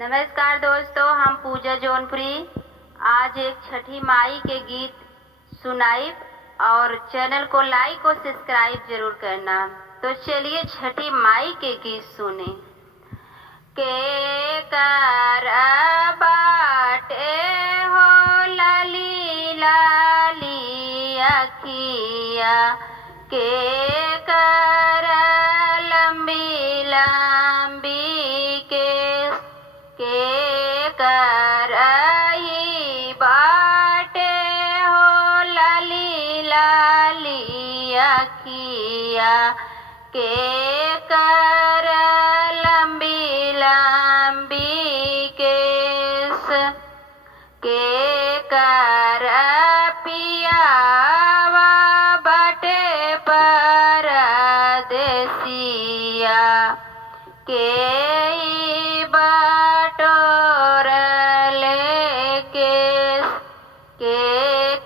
नमस्कार दोस्तों, हम पूजा जौनपुरी आज एक छठी माई के गीत सुनाई और चैनल को लाइक और सब्सक्राइब जरूर करना। तो चलिए छठी माई के गीत सुने। के कर बाटे हो लाली लाली अखिया, के कर लंबी लंबी के करही बाटे हो लाली लाली अखिया, के कर लंबी लंबी केस, के कर पियावा बाटे परदेसिया, के के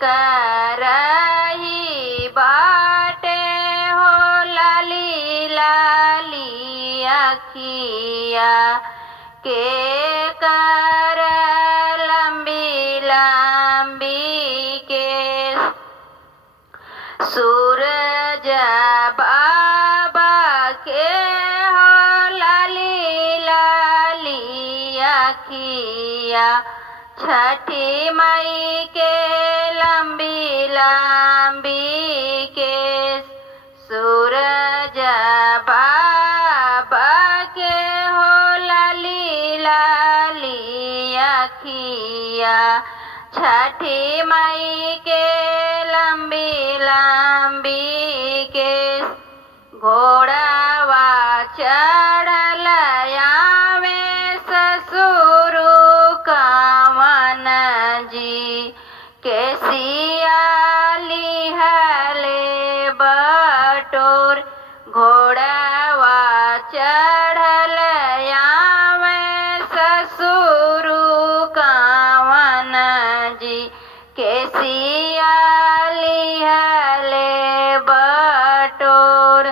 करही बाटे हो लाली लाली अखिया, के कर लंबी लंबी केस। सूरज बाबा के हो लाली लाली अखिया, छठी मई के लंबी लंबी केस। सूरज बाबा के हो लाली लाली अखिया, छठी मई के लंबी लंबी केस। घोड़ावा चढ़ल आवे ससुर कावन जी, के सियाली हले बटोर। घोड़ावा चढ़ल आवे ससुर कावन जी, के सियाली हले बटोर।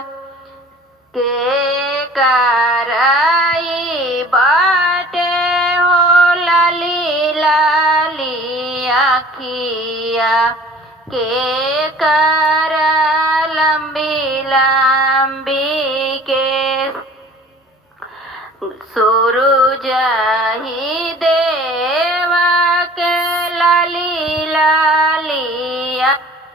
के करई बाटे हो लाली लाली अखिया, के कर लंबी लंबी केस। सूरज ही